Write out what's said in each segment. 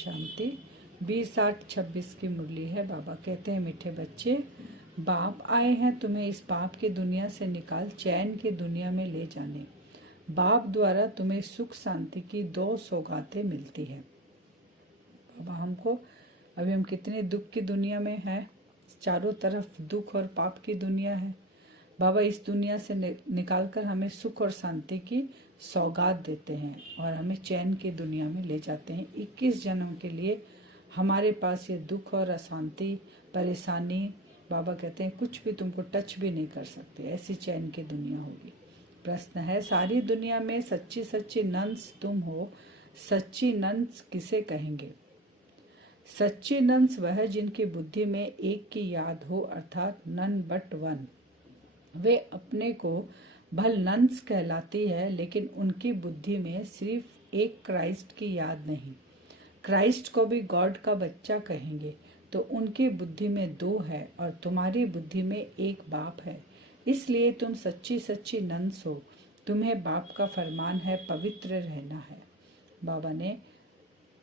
शांति। 20-8-26 की मुरली है। बाबा कहते हैं, मीठे बच्चे, बाप आए हैं तुम्हें इस पाप की दुनिया से निकाल चैन की दुनिया में ले जाने। बाप द्वारा तुम्हें सुख शांति की 2 सौगातें मिलती है। बाबा हमको, अभी हम कितने दुख की दुनिया में हैं, चारों तरफ दुख और पाप की दुनिया है। बाबा इस दुनिया से निकाल कर हमें सुख और शांति की सौगात देते हैं और हमें चैन की दुनिया में ले जाते हैं। 21 जन्म के लिए हमारे पास ये दुख और अशांति, परेशानी, बाबा कहते हैं कुछ भी तुमको टच भी नहीं कर सकते, ऐसी चैन की दुनिया होगी। प्रश्न है, सारी दुनिया में सच्ची सच्ची नंस तुम हो, सच्ची नंस किसे कहेंगे? सच्ची नंस वह जिनकी बुद्धि में एक की याद हो, अर्थात नन बट वन। वे अपने को भल नंस कहलाती है, लेकिन उनकी बुद्धि में सिर्फ एक क्राइस्ट की याद नहीं। क्राइस्ट को भी गॉड का बच्चा कहेंगे, तो उनकी बुद्धि में 2 है और तुम्हारी बुद्धि में एक बाप है। इसलिए तुम सच्ची सच्ची नंस हो। तुम्हें बाप का फरमान है, पवित्र रहना है। बाबा ने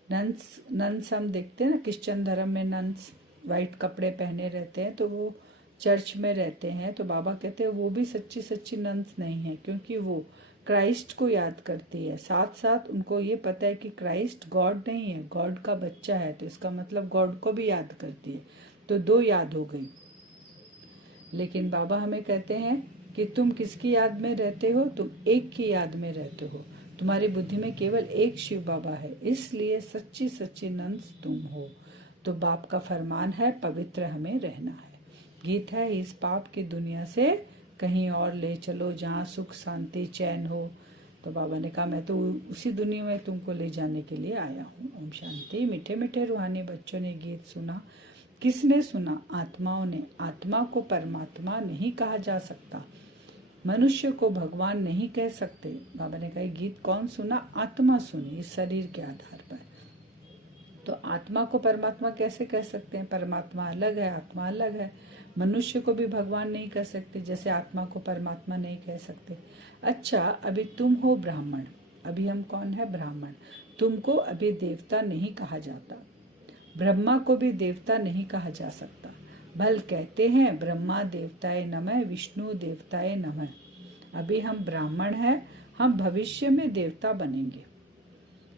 नंस हम देखते हैं ना, क्रिश्चियन धर्म में नंस वाइट कपड़े पहने रहते हैं, तो वो चर्च में रहते हैं। तो बाबा कहते हैं वो भी सच्ची सच्ची नंस नहीं है, क्योंकि वो क्राइस्ट को याद करती है। साथ साथ उनको ये पता है कि क्राइस्ट गॉड नहीं है, गॉड का बच्चा है, तो इसका मतलब गॉड को भी याद करती है। तो 2 याद हो गई। लेकिन बाबा हमें कहते हैं कि तुम किसकी याद में रहते हो? तुम एक की याद में रहते हो। तुम्हारी बुद्धि में केवल एक शिव बाबा है, इसलिए सच्ची सच्ची नंस तुम हो। तो बाप का फरमान है, पवित्र हमें रहना है। गीत है, इस पाप की दुनिया से कहीं और ले चलो जहाँ सुख शांति चैन हो। तो बाबा ने कहा, मैं तो उसी दुनिया में तुमको ले जाने के लिए आया हूँ। ओम शांति। मीठे मीठे रूहानी बच्चों ने गीत सुना। किसने सुना? आत्माओं ने। आत्मा को परमात्मा नहीं कहा जा सकता, मनुष्य को भगवान नहीं कह सकते। बाबा ने कहा, गीत कौन सुना? आत्मा सुनी, इस शरीर के आधार पर। तो आत्मा को परमात्मा कैसे कह सकते हैं? परमात्मा अलग है, आत्मा अलग है। मनुष्य को भी भगवान नहीं कह सकते, जैसे आत्मा को परमात्मा नहीं कह सकते। अच्छा, अभी तुम हो ब्राह्मण। अभी हम कौन है? ब्राह्मण। तुमको अभी देवता नहीं कहा जाता। ब्रह्मा को भी देवता नहीं कहा जा सकता। भल कहते हैं, ब्रह्मा देवताए नमः, विष्णु देवताए नमः। अभी हम ब्राह्मण हैं, हम भविष्य में देवता बनेंगे।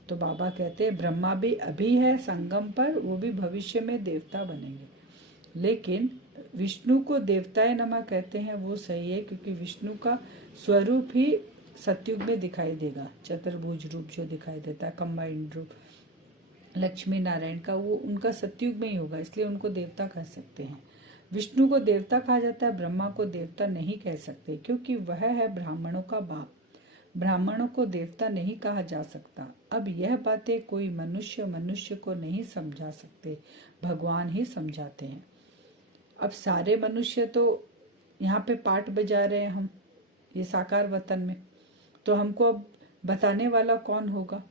तो बाबा कहते हैं, ब्रह्मा भी अभी है संगम पर, वो भी भविष्य में देवता बनेंगे। लेकिन विष्णु को देवताए नमः कहते हैं, वो सही है, क्योंकि विष्णु का स्वरूप ही सतयुग में दिखाई देगा। चतुर्भुज रूप जो दिखाई देता है, कंबाइंड रूप लक्ष्मी नारायण का, वो उनका सतयुग में ही होगा, इसलिए उनको देवता कह सकते हैं। विष्णु को देवता कहा जाता है, ब्रह्मा को देवता नहीं कह सकते, क्योंकि वह है ब्राह्मणों का बाप। ब्राह्मणों को देवता नहीं कहा जा सकता। अब यह बातें कोई मनुष्य को नहीं समझा सकते, भगवान ही समझाते हैं। अब सारे मनुष्य तो यहाँ पे पाठ बजा रहे हैं हम ये साकार वतन में, तो हमको अब बताने वाला कौन होगा?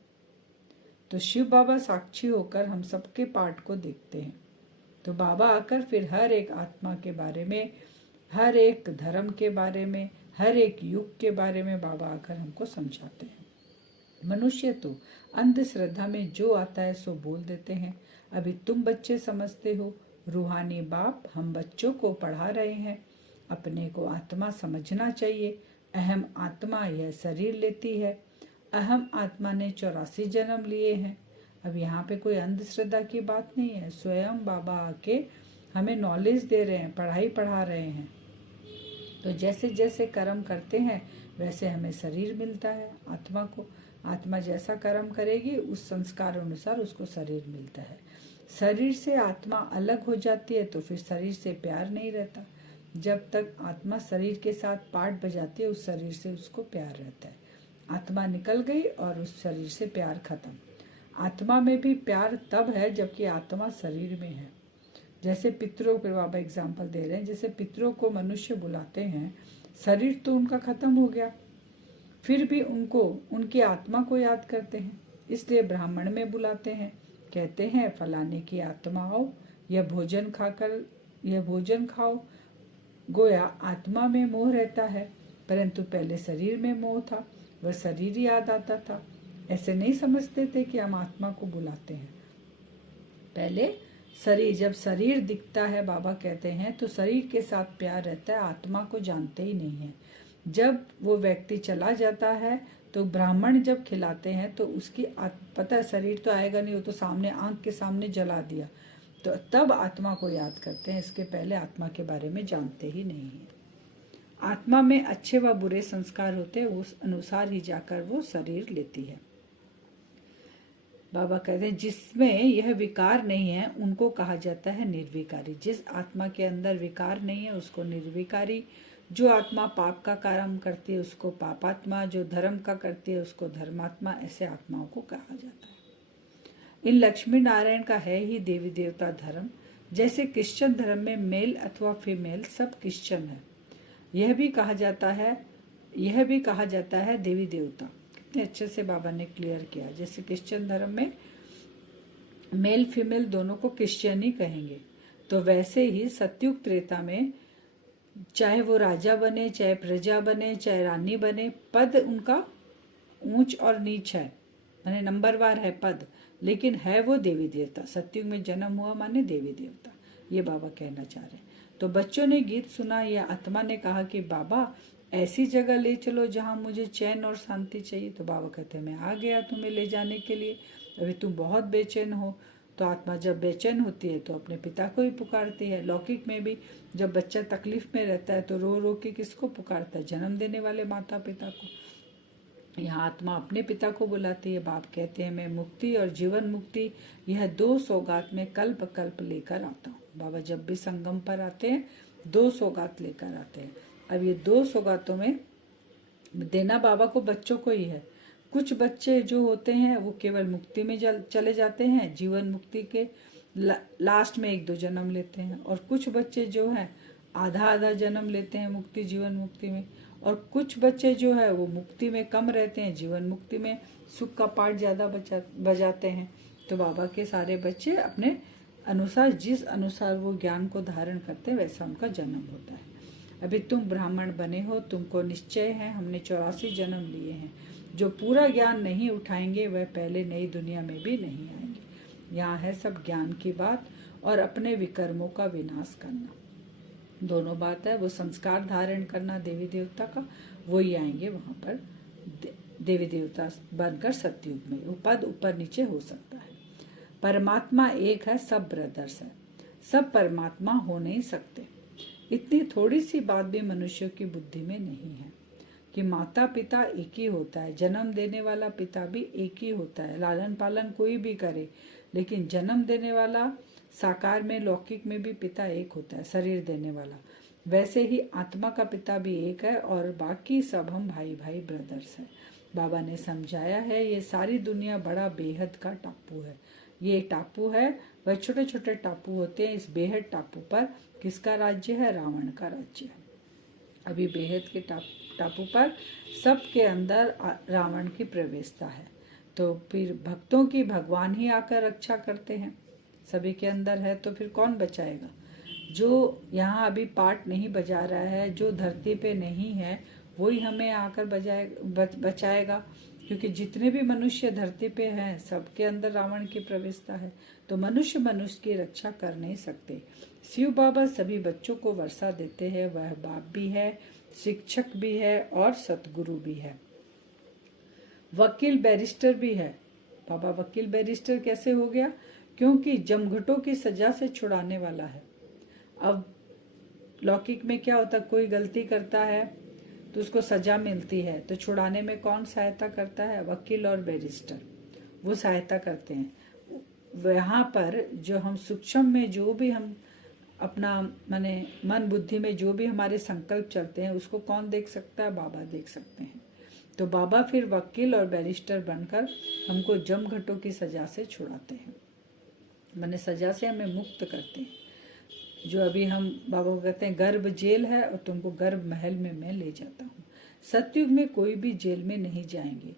तो शिव बाबा साक्षी होकर हम सबके पाठ को देखते हैं। तो बाबा आकर फिर हर एक आत्मा के बारे में, हर एक धर्म के बारे में, हर एक युग के बारे में बाबा आकर हमको समझाते हैं। मनुष्य तो अंधश्रद्धा में जो आता है सो बोल देते हैं। अभी तुम बच्चे समझते हो, रूहानी बाप हम बच्चों को पढ़ा रहे हैं। अपने को आत्मा समझना चाहिए। अहम आत्मा यह शरीर लेती है। अहम आत्मा ने 84 जन्म लिए हैं। अब यहाँ पे कोई अंधश्रद्धा की बात नहीं है। स्वयं बाबा आके हमें नॉलेज दे रहे हैं, पढ़ाई पढ़ा रहे हैं। तो जैसे जैसे कर्म करते हैं वैसे हमें शरीर मिलता है। आत्मा को, आत्मा जैसा कर्म करेगी उस संस्कार अनुसार उसको शरीर मिलता है। शरीर से आत्मा अलग हो जाती है तो फिर शरीर से प्यार नहीं रहता। जब तक आत्मा शरीर के साथ पाठ बजाती है, उस शरीर से उसको प्यार रहता है। आत्मा निकल गई और उस शरीर से प्यार खत्म। आत्मा में भी प्यार तब है जबकि आत्मा शरीर में है। जैसे पितरों पे बाबा एग्जाम्पल दे रहे हैं, जैसे पितरों को मनुष्य बुलाते हैं, शरीर तो उनका खत्म हो गया, फिर भी उनको उनकी आत्मा को याद करते हैं, इसलिए ब्राह्मण में बुलाते हैं। कहते हैं, फलाने की आत्मा आओ, यह भोजन खाओ। गोया आत्मा में मोह रहता है, परंतु पहले शरीर में मोह था, वह शरीर याद आता था। ऐसे नहीं समझते थे कि हम आत्मा को बुलाते हैं। पहले शरीर, जब शरीर दिखता है बाबा कहते हैं तो शरीर के साथ प्यार रहता है, आत्मा को जानते ही नहीं है। जब वो व्यक्ति चला जाता है तो ब्राह्मण जब खिलाते हैं तो उसकी पता है शरीर तो आएगा नहीं, वो तो सामने आंख के सामने जला दिया, तो तब आत्मा को याद करते हैं। इसके पहले आत्मा के बारे में जानते ही नहीं है। आत्मा में अच्छे व बुरे संस्कार होते हैं, उस अनुसार ही जाकर वो शरीर लेती है। बाबा कहते हैं जिसमें यह विकार नहीं है उनको कहा जाता है निर्विकारी। जिस आत्मा के अंदर विकार नहीं है उसको निर्विकारी। जो आत्मा पाप का कर्म करती है उसको पापात्मा, जो धर्म का करती है उसको धर्मात्मा, ऐसे आत्माओं को कहा जाता है। इन लक्ष्मी नारायण का है ही देवी देवता धर्म। जैसे क्रिश्चियन धर्म में मेल अथवा फीमेल सब क्रिश्चियन है, यह भी कहा जाता है देवी देवता। कितने अच्छे से बाबा ने क्लियर किया। जैसे क्रिश्चियन धर्म में मेल फीमेल दोनों को क्रिश्चियन ही कहेंगे, तो वैसे ही सतयुग त्रेता में चाहे वो राजा बने, चाहे प्रजा बने, चाहे रानी बने, पद उनका ऊंच और नीच है, माने नंबरवार है पद, लेकिन है वो देवी देवता। सतयुग में जन्म हुआ माने देवी देवता, ये बाबा कहना चाह रहे हैं। तो बच्चों ने गीत सुना या आत्मा ने कहा कि बाबा ऐसी जगह ले चलो जहाँ मुझे चैन और शांति चाहिए। तो बाबा कहते हैं मैं आ गया तुम्हें ले जाने के लिए, अभी तुम बहुत बेचैन हो। तो आत्मा जब बेचैन होती है तो अपने पिता को ही पुकारती है। लौकिक में भी जब बच्चा तकलीफ में रहता है तो रो रो के किसको पुकारता है? जन्म देने वाले माता पिता को। यहाँ आत्मा अपने पिता को बुलाती है। बाप कहते हैं मैं मुक्ति और जीवन मुक्ति यह 2 सौगात में कल्प कल्प लेकर आता हूँ। बाबा जब भी संगम पर आते हैं 2 सौगात लेकर आते हैं। अब ये 2 सौगातों में देना बाबा को बच्चों को ही है। कुछ बच्चे जो होते हैं वो केवल मुक्ति में चले जाते हैं, जीवन मुक्ति के लास्ट में 1-2 जन्म लेते हैं, और कुछ बच्चे जो हैं आधा आधा जन्म लेते हैं मुक्ति जीवन मुक्ति में, और कुछ बच्चे जो है वो मुक्ति में कम रहते हैं, जीवन मुक्ति में सुख का पाठ ज़्यादा बजाते हैं। तो बाबा के सारे बच्चे अपने अनुसार, जिस अनुसार वो ज्ञान को धारण करते हैं वैसा उनका जन्म होता है। अभी तुम ब्राह्मण बने हो, तुमको निश्चय है हमने 84 जन्म लिए हैं। जो पूरा ज्ञान नहीं उठाएंगे वह पहले नई दुनिया में भी नहीं आएंगे। यहाँ है सब ज्ञान की बात और अपने विकर्मों का विनाश करना, दोनों बात है। वो संस्कार धारण करना देवी देवता का, वही आएंगे वहाँ पर देवी देवता बनकर सतयुग में। वो पद ऊपर नीचे हो सकता है। परमात्मा एक है, सब ब्रदर्स है, सब परमात्मा हो नहीं सकते। इतनी थोड़ी सी बात भी मनुष्यों की बुद्धि में नहीं है कि माता पिता एक ही होता है, जन्म देने वाला पिता भी एक ही होता है। लालन पालन कोई भी करे, लेकिन जन्म देने वाला साकार में लौकिक में भी पिता एक होता है, शरीर देने वाला। वैसे ही आत्मा का पिता भी एक है और बाकी सब हम भाई भाई ब्रदर्स हैं। बाबा ने समझाया है ये सारी दुनिया बड़ा बेहद का टापू है। ये टापू है, वह छोटे छोटे टापू होते हैं। इस बेहद टापू पर किसका राज्य है? रावण का राज्य है। अभी बेहद के टापू पर सबके अंदर रावण की प्रवेशता है, तो फिर भक्तों की भगवान ही आकर रक्षा करते हैं। सभी के अंदर है तो फिर कौन बचाएगा? जो यहाँ अभी पार्ट नहीं बजा रहा है, जो धरती पे नहीं है, वही हमें आकर बचाएगा। क्योंकि जितने भी मनुष्य धरती पे हैं सबके अंदर रावण की प्रवेशता है, तो मनुष्य की रक्षा कर नहीं सकते। शिव बाबा सभी बच्चों को वर्षा देते हैं। वह बाप भी है, शिक्षक भी है और सतगुरु भी है, वकील बैरिस्टर भी है। बाबा वकील बैरिस्टर कैसे हो गया? क्योंकि जमघटों की सजा से छुड़ाने वाला है। अब लौकिक में क्या होता, कोई गलती करता है तो उसको सजा मिलती है, तो छुड़ाने में कौन सहायता करता है? वकील और बैरिस्टर, वो सहायता करते हैं। वहाँ पर जो हम सूक्ष्म में जो भी हम अपना माने मन बुद्धि में जो भी हमारे संकल्प चलते हैं उसको कौन देख सकता है? बाबा देख सकते हैं। तो बाबा फिर वकील और बैरिस्टर बनकर हमको जमघटों की सजा से छुड़ाते हैं, माने सजा से हमें मुक्त करते हैं। जो अभी हम बाबा को कहते हैं गर्भ जेल है और तुमको गर्भ महल में मैं ले जाता हूँ। सतयुग में कोई भी जेल में नहीं जाएंगे,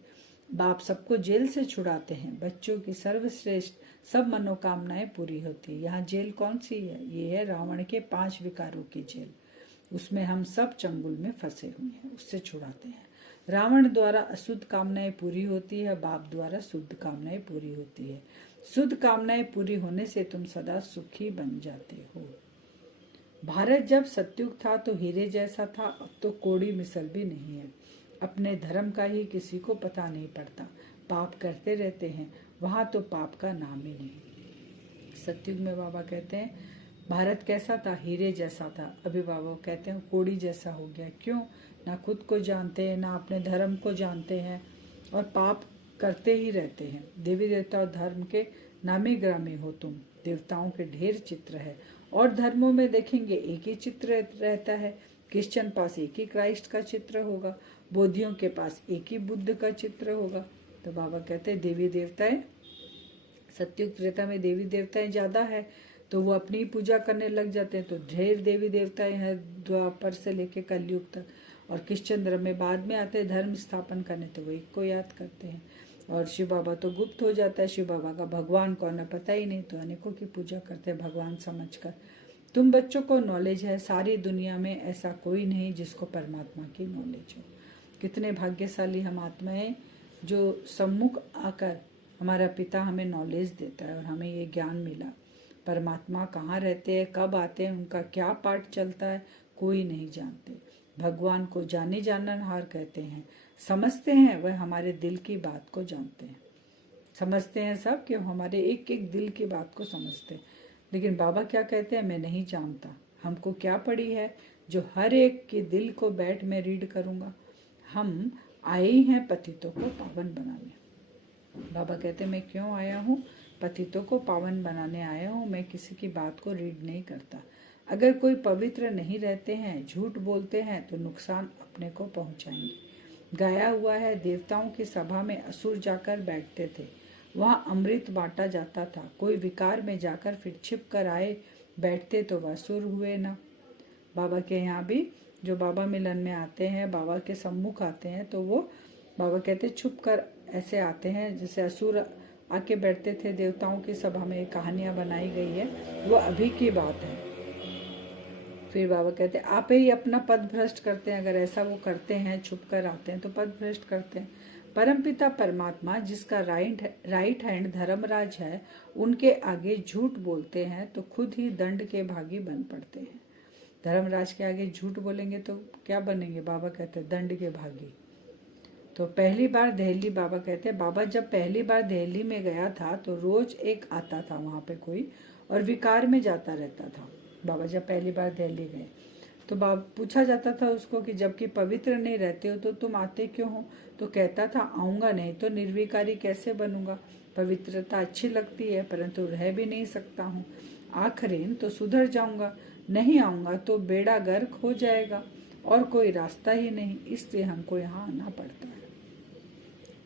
बाप सबको जेल से छुड़ाते हैं। बच्चों की सर्वश्रेष्ठ सब मनोकामनाएं पूरी होती है। यहाँ जेल कौन सी है? ये है रावण के 5 विकारों की जेल। उसमें हम सब चंगुल में फंसे हुए हैं, उससे छुड़ाते हैं। रावण द्वारा अशुद्ध कामनाएं पूरी होती है, बाप द्वारा शुद्ध कामनाएं पूरी होती है। शुद्ध कामनाएं पूरी होने से तुम सदा सुखी बन जाते हो। भारत जब सतयुग था तो हीरे जैसा था, अब तो कोड़ी मिसल भी नहीं है। अपने धर्म का ही किसी को पता नहीं पड़ता, पाप करते रहते हैं, वहां तो पाप का नाम ही नहीं। सतयुग में बाबा कहते हैं भारत कैसा था, हीरे जैसा था। अभी बाबा कहते हैं कोड़ी जैसा हो गया। क्यों? ना खुद को जानते हैं, ना अपने धर्म को जानते हैं, और पाप करते ही रहते हैं। देवी देवता और धर्म के नामी ग्रामी हो तुम। देवताओं के ढेर चित्र है, और धर्मों में देखेंगे एक ही चित्र रहता है। क्रिश्चियन पास एक ही क्राइस्ट का चित्र होगा, बौद्धियों के पास एक ही बुद्ध का चित्र होगा। तो बाबा कहते हैं देवी देवताएं, सतयुग त्रेता में देवी देवताएं ज्यादा है, तो वो अपनी पूजा करने लग जाते हैं। तो ढेर देवी देवताएं हैं द्वापर से लेके कलयुग तक। और क्रिश्चियन धर्म में बाद में आते हैं धर्म स्थापन करने, तो वो एक को याद करते हैं। और शिव बाबा तो गुप्त हो जाता है, शिव बाबा का भगवान कौन है पता ही नहीं, तो अनेकों की पूजा करते हैं भगवान समझकर। तुम बच्चों को नॉलेज है, सारी दुनिया में ऐसा कोई नहीं जिसको परमात्मा की नॉलेज हो। कितने भाग्यशाली हम आत्माएं जो सम्मुख आकर हमारा पिता हमें नॉलेज देता है और हमें ये ज्ञान मिला। परमात्मा कहाँ रहते हैं, कब आते हैं, उनका क्या पाठ चलता है, कोई नहीं जानते। भगवान को जाने जाननहार कहते हैं। समझते हैं वह हमारे दिल की बात को जानते हैं। समझते हैं सब कि हमारे एक एक दिल की बात को समझते हैं। लेकिन बाबा क्या कहते हैं, मैं नहीं जानता। हमको क्या पड़ी है जो हर एक के दिल को बैठ मैं रीड करूँगा। हम आए हैं पतितों को पावन बनाने। बाबा कहते हैं मैं क्यों आया हूँ, पतितों को पावन बनाने आया हूँ। मैं किसी की बात को रीड नहीं करता। अगर कोई पवित्र नहीं रहते हैं, झूठ बोलते हैं, तो नुकसान अपने को पहुंचाएंगे। गाया हुआ है देवताओं की सभा में असुर जाकर बैठते थे, वहाँ अमृत बांटा जाता था। कोई विकार में जाकर फिर छिप कर आए बैठते तो वह असुर हुए ना। बाबा के यहाँ भी जो बाबा मिलन में आते हैं, बाबा के सम्मुख आते हैं, तो वो बाबा कहते छुप कर ऐसे आते हैं जैसे असुर आके बैठते थे देवताओं की सभा में। कहानियां बनाई गई है, वो अभी की बात है। फिर बाबा कहते हैं आप ही अपना पद भ्रष्ट करते हैं। अगर ऐसा वो करते हैं, छुप कर आते हैं, तो पद भ्रष्ट करते हैं। परमपिता परमात्मा जिसका राइट हैंड धर्मराज है, उनके आगे झूठ बोलते हैं तो खुद ही दंड के भागी बन पड़ते हैं। धर्मराज के आगे झूठ बोलेंगे तो क्या बनेंगे? बाबा कहते हैं दंड के भागी। तो पहली बार दिल्ली, बाबा कहते हैं बाबा जब पहली बार दिल्ली में गया था तो रोज एक आता था वहाँ पे कोई, और विकार में जाता रहता था। बाबा जब पहली बार दिल्ली गए तो बाबा पूछा जाता था उसको कि जबकि पवित्र नहीं रहते हो तो तुम आते क्यों हो? तो कहता था आऊँगा नहीं तो निर्विकारी कैसे बनूंगा। पवित्रता अच्छी लगती है परंतु रह भी नहीं सकता हूँ। आखिर तो सुधर जाऊंगा, नहीं आऊँगा तो बेड़ा गर्क हो जाएगा और कोई रास्ता ही नहीं, इसलिए हमको यहाँ आना पड़ता है।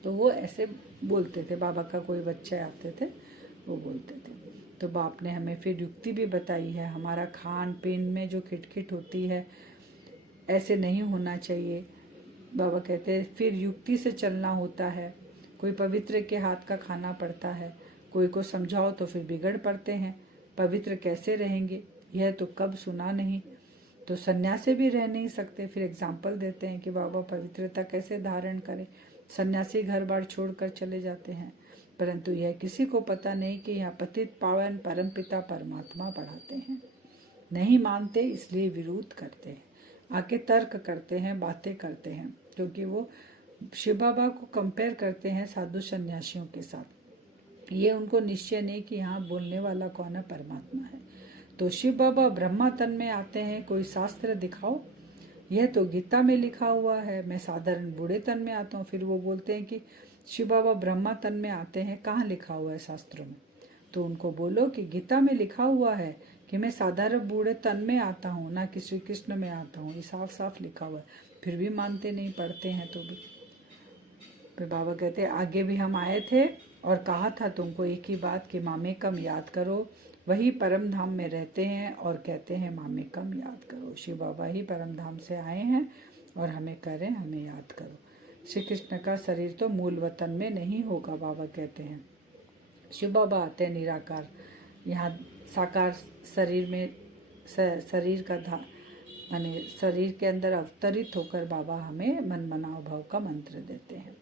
तो वो ऐसे बोलते थे। बाबा का कोई बच्चे आते थे वो बोलते थे। तो बाप ने हमें फिर युक्ति भी बताई है। हमारा खान पीन में जो खिटखिट होती है ऐसे नहीं होना चाहिए। बाबा कहते हैं फिर युक्ति से चलना होता है। कोई पवित्र के हाथ का खाना पड़ता है, कोई को समझाओ तो फिर बिगड़ पड़ते हैं। पवित्र कैसे रहेंगे यह तो कब सुना नहीं। तो सन्यासी भी रह नहीं सकते। फिर एग्जाम्पल देते हैं कि बाबा पवित्रता कैसे धारण करें। सन्यासी घर बार छोड़कर चले जाते हैं, परंतु यह किसी को पता नहीं कि यहाँ पतित पावन परमपिता परमात्मा पढ़ाते हैं। नहीं मानते इसलिए विरोध करते हैं, आके तर्क करते हैं, बातें करते हैं, क्योंकि वो शिव बाबा को कंपेयर करते हैं साधु सन्यासियों के साथ। ये उनको निश्चय नहीं कि यहाँ बोलने वाला कौन है, परमात्मा है। तो शिव बाबा ब्रह्मा तन में आते हैं, कोई शास्त्र दिखाओ। यह तो गीता में लिखा हुआ है, मैं साधारण बूढ़े तन में आता हूँ। फिर वो बोलते हैं कि शिव बाबा ब्रह्मा तन में आते हैं, कहाँ लिखा हुआ है शास्त्रों में? तो उनको बोलो कि गीता में लिखा हुआ है कि मैं साधारण बूढ़े तन में आता हूँ, ना कि श्री कृष्ण में आता हूँ। ये साफ साफ लिखा हुआ है, फिर भी मानते नहीं, पढ़ते हैं तो भी। फिर बाबा कहते हैं आगे भी हम आए थे और कहा था तुमको एक ही बात कि मामे कम याद करो। वही परम धाम में रहते हैं और कहते हैं मामे कम याद करो। शिव बाबा ही परम धाम से आए हैं और हमें करें, हमें याद करो। श्री कृष्ण का शरीर तो मूल वतन में नहीं होगा, बाबा कहते हैं। शिव बाबा आते हैं निराकार, यहाँ साकार शरीर में शरीर का माने शरीर के अंदर अवतरित होकर बाबा हमें मन मनाव भव का मंत्र देते हैं।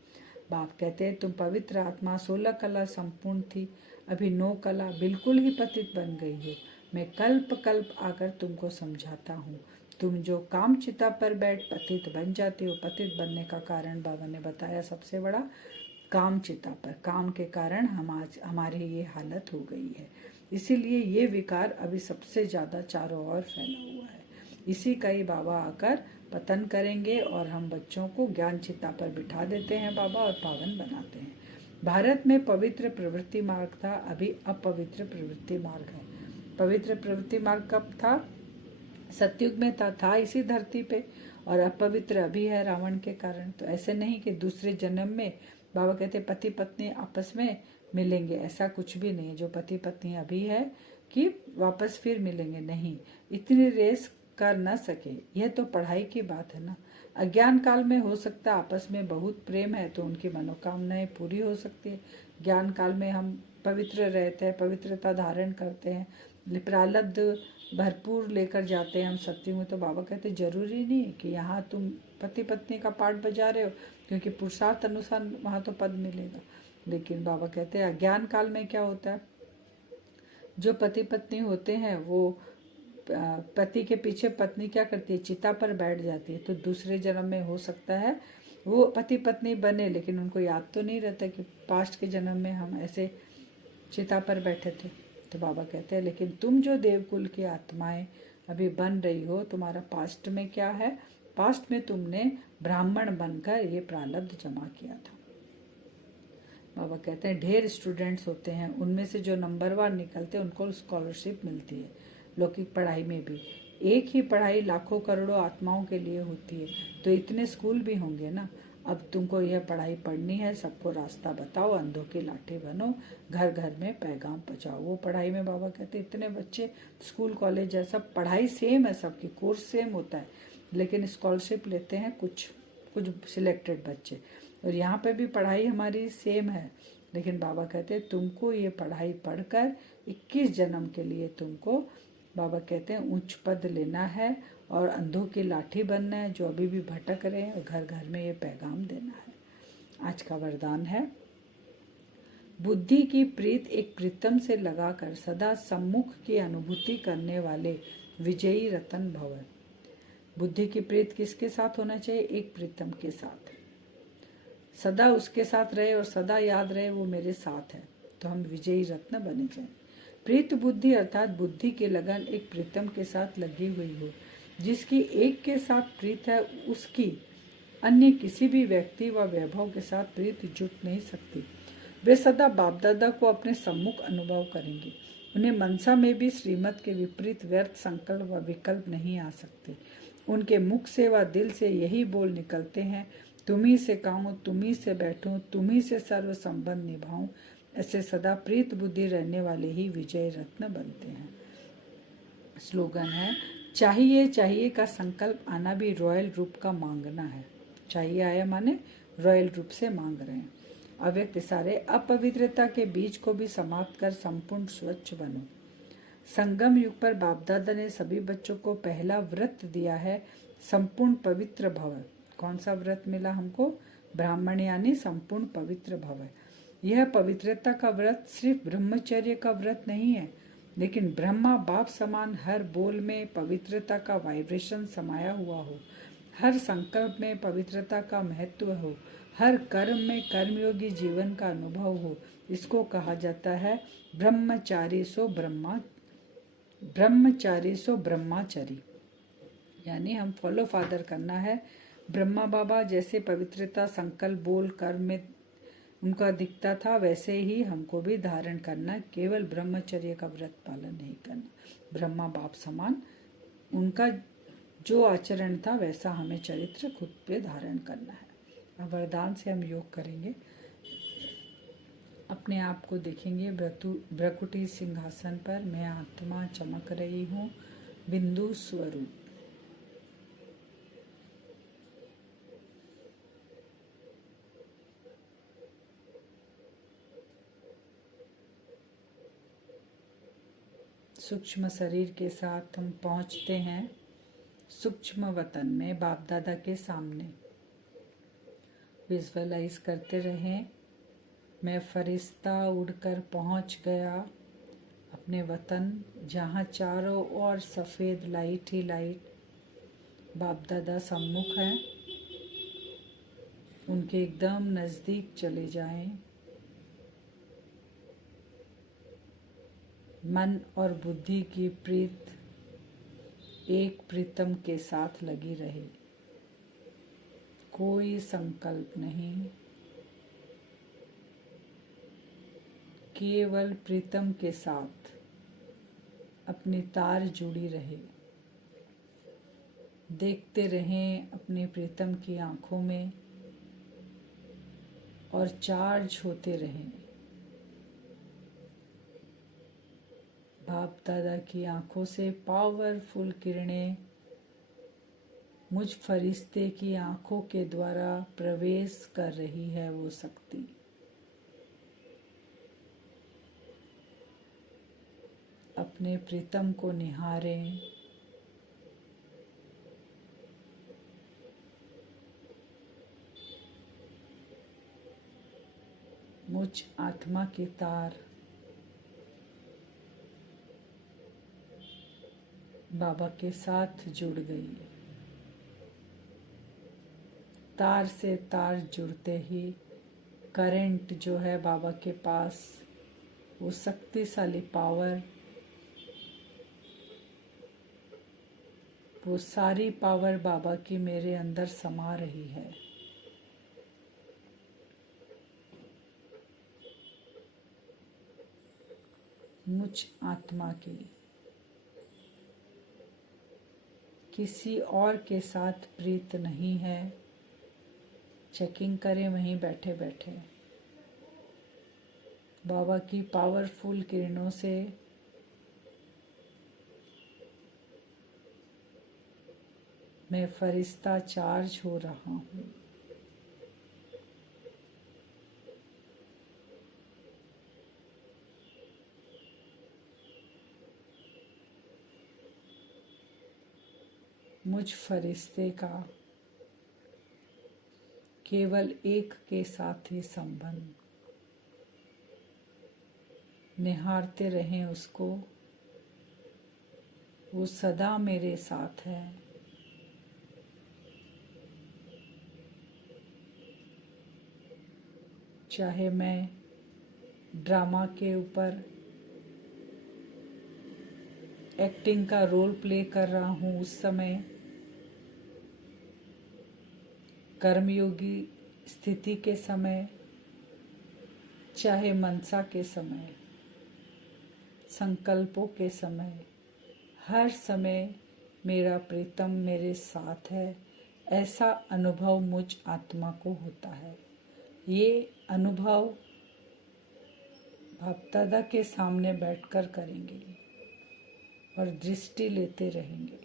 बाप कहते हैं तुम पवित्र आत्मा 16 कला संपूर्ण थी, अभी 9 कला बिल्कुल ही पतित बन गई हो। मैं कल्प कल्प आकर तुमको समझाता हूँ। तुम जो काम चिता पर बैठ पतित बन जाते हो, पतित बनने का कारण बाबा ने बताया सबसे बड़ा काम चिता पर, काम के कारण हम आज हमारी ये हालत हो गई है। इसीलिए ये विकार अभी सबसे ज़्यादा चारों ओर फैला हुआ है। इसी का ही बाबा आकर पतन करेंगे और हम बच्चों को ज्ञान चिता पर बिठा देते हैं बाबा और पावन बनाते हैं। भारत में पवित्र प्रवृत्ति मार्ग था, अभी अपवित्र प्रवृत्ति मार्ग है। पवित्र प्रवृत्ति मार्ग कब था? सतयुग में था इसी धरती पे, और अपवित्र अभी है रावण के कारण। तो ऐसे नहीं कि दूसरे जन्म में बाबा कहते पति पत्नी आपस में मिलेंगे, ऐसा कुछ भी नहीं है। जो पति पत्नी अभी है कि वापस फिर मिलेंगे, नहीं, इतनी रेस कर न सके। यह तो पढ़ाई की बात है ना। अज्ञान काल में हो सकता आपस में बहुत प्रेम है तो उनकी मनोकामनाएं पूरी हो सकती है। ज्ञान काल में हम पवित्र रहते हैं, पवित्रता धारण करते हैं, प्रारब्ध भरपूर लेकर जाते हैं हम सत्युग में। तो बाबा कहते जरूरी नहीं है कि यहाँ तुम पति पत्नी का पाठ बजा रहे हो क्योंकि पुरुषार्थ अनुसार वहाँ तो पद मिलेगा। लेकिन बाबा कहते हैं अज्ञान काल में क्या होता है, जो पति पत्नी होते हैं वो पति के पीछे पत्नी क्या करती है, चिता पर बैठ जाती है। तो दूसरे जन्म में हो सकता है वो पति पत्नी बने, लेकिन उनको याद तो नहीं रहता कि पास्ट के जन्म में हम ऐसे चिता पर बैठे थे। तो बाबा कहते हैं लेकिन तुम जो देवकुल की आत्माएं अभी बन रही हो, तुम्हारा पास्ट में क्या है, पास्ट में तुमने ब्राह्मण बनकर ये प्रारब्ध जमा किया था। बाबा कहते हैं ढेर स्टूडेंट्स होते हैं, उनमें से जो नंबरवार निकलते हैं उनको स्कॉलरशिप मिलती है। लौकिक पढ़ाई में भी एक ही पढ़ाई लाखों करोड़ों आत्माओं के लिए होती है, तो इतने स्कूल भी होंगे ना। अब तुमको यह पढ़ाई पढ़नी है, सबको रास्ता बताओ, अंधों की लाठी बनो, घर घर में पैगाम पहुंचाओ। वो पढ़ाई में बाबा कहते इतने बच्चे, स्कूल कॉलेज है, सब पढ़ाई सेम है, सबकी कोर्स सेम होता है, लेकिन स्कॉलरशिप लेते हैं कुछ कुछ सिलेक्टेड बच्चे। और यहाँ पे भी पढ़ाई हमारी सेम है, लेकिन बाबा कहते हैं तुमको ये पढ़ाई पढ़कर 21 जन्म के लिए तुमको, बाबा कहते हैं उच्च पद लेना है और अंधों की लाठी बनना है जो अभी भी भटक रहे हैं, और घर घर में ये पैगाम देना है। आज का वरदान है बुद्धि की प्रीत एक प्रीतम से लगाकर सदा सम्मुख की अनुभूति करने वाले विजयी रतन भव। बुद्धि की प्रीत किसके साथ होना चाहिए? एक प्रीतम के साथ, सदा उसके साथ रहे और सदा याद रहे वो मेरे साथ है, तो हम विजयी रत्न बने जाएं। प्रीत बुद्धि अर्थात बुद्धि की लगन एक प्रीतम के साथ लगी हुई हो, जिसकी एक के साथ प्रीत है, उसकी अन्य किसी भी व्यक्ति व वैभव के साथ प्रीत जुट नहीं सकती। वे सदा बाप दादा को अपने सम्मुख अनुभव करेंगे। उन्हें मनसा में भी श्रीमत के विपरीत व्यर्थ संकल्प व विकल्प नहीं आ सकते। उनके मुख से व दिल से यही बोल निकलते हैं, तुम्ही से खाऊं, तुम्ही से बैठूं, तुम्ही से सर्व संबंध निभाऊं। ऐसे सदा प्रीत बुद्धि रहने वाले ही विजय रत्न बनते हैं। स्लोगन है चाहिए चाहिए का संकल्प आना भी रॉयल रूप का मांगना है। चाहिए आया माने रॉयल रूप से मांग रहे हैं। अव्यक्त सारे अपवित्रता के बीज को भी समाप्त कर संपूर्ण स्वच्छ बनो। संगम युग पर बाप दादा ने सभी बच्चों को पहला व्रत दिया है, संपूर्ण पवित्र भव। कौन सा व्रत मिला हमको? ब्राह्मण यानी संपूर्ण पवित्र भव। यह पवित्रता का व्रत सिर्फ ब्रह्मचर्य का व्रत नहीं है, लेकिन ब्रह्मा बाप समान हर बोल में पवित्रता का वाइब्रेशन समाया हुआ हो, हर संकल्प में पवित्रता का महत्व हो, हर कर्म में कर्मयोगी जीवन का अनुभव हो। इसको कहा जाता है ब्रह्मचारी सो ब्रह्मचारी, यानी हम फॉलो फादर करना है। ब्रह्मा बाबा जैसे पवित्रता संकल्प बोल कर्म में उनका दिखता था, वैसे ही हमको भी धारण करना, केवल ब्रह्मचर्य का व्रत पालन नहीं करना। ब्रह्मा बाप समान उनका जो आचरण था वैसा हमें चरित्र खुद पे धारण करना है। अब वरदान से हम योग करेंगे। अपने आप को देखेंगे भ्रकुटी सिंहासन पर, मैं आत्मा चमक रही हूँ, बिंदु स्वरूप। सूक्ष्म शरीर के साथ हम पहुँचते हैं सूक्ष्म वतन में बाप दादा के सामने विजुअलाइज करते रहें, मैं फरिश्ता उड़कर पहुंच गया अपने वतन, जहां चारों ओर सफ़ेद लाइट ही लाइट। बाप दादा सम्मुख हैं, उनके एकदम नज़दीक चले जाएं। मन और बुद्धि की प्रीत एक प्रीतम के साथ लगी रहे, कोई संकल्प नहीं, केवल प्रीतम के साथ अपनी तार जुड़ी रहे। देखते रहें अपने प्रीतम की आंखों में और चार्ज होते रहें। बाप दादा की आंखों से पावरफुल किरणें मुझ फरिश्ते की आंखों के द्वारा प्रवेश कर रही है। वो शक्ति अपने प्रीतम को निहारें, मुझ आत्मा की तार बाबा के साथ जुड़ गई। तार से तार जुड़ते ही करंट जो है बाबा के पास, वो शक्तिशाली पावर, वो सारी पावर बाबा की मेरे अंदर समा रही है। मुझ आत्मा की किसी और के साथ प्रीत नहीं है। चेकिंग करें वहीं बैठे बैठे। बाबा की पावरफुल किरणों से मैं फरिश्ता चार्ज हो रहा हूँ। मुझ फरिश्ते का केवल एक के साथ ही संबंध। निहारते रहें उसको, वो सदा मेरे साथ है। चाहे मैं ड्रामा के ऊपर एक्टिंग का रोल प्ले कर रहा हूँ, उस समय कर्मयोगी स्थिति के समय, चाहे मनसा के समय, संकल्पों के समय, हर समय मेरा प्रीतम मेरे साथ है, ऐसा अनुभव मुझ आत्मा को होता है। ये अनुभव बाप दादा के सामने बैठकर करेंगे और दृष्टि लेते रहेंगे।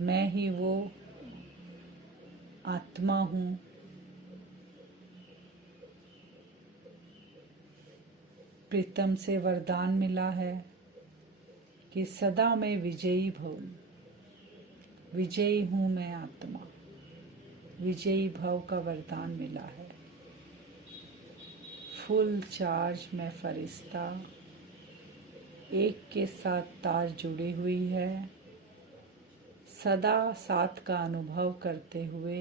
मैं ही वो आत्मा हूँ प्रीतम से वरदान मिला है कि सदा मैं विजयी भव। विजयी हूँ मैं आत्मा, विजयी भव का वरदान मिला है। फुल चार्ज में फरिश्ता, एक के साथ तार जुड़ी हुई है, सदा साथ का अनुभव करते हुए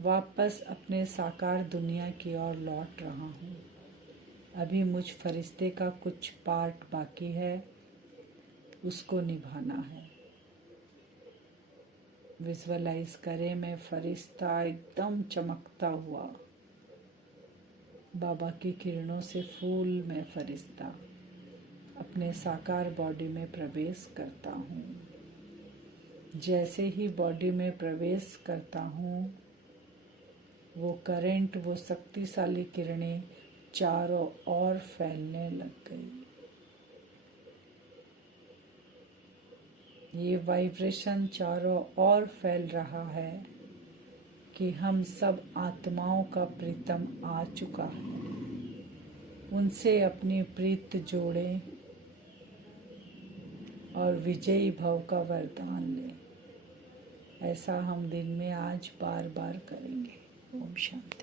वापस अपने साकार दुनिया की ओर लौट रहा हूँ। अभी मुझ फरिश्ते का कुछ पार्ट बाकी है, उसको निभाना है। विजुअलाइज करें मैं फरिश्ता एकदम चमकता हुआ, बाबा की किरणों से फूल में फरिश्ता अपने साकार बॉडी में प्रवेश करता हूँ। जैसे ही बॉडी में प्रवेश करता हूँ, वो करंट, वो शक्तिशाली किरणें चारों ओर फैलने लग गई। ये वाइब्रेशन चारों ओर फैल रहा है कि हम सब आत्माओं का प्रीतम आ चुका है। उनसे अपनी प्रीत जोड़ें और विजयी भव का वरदान लें। ऐसा हम दिन में आज बार बार करेंगे। ओम शांति।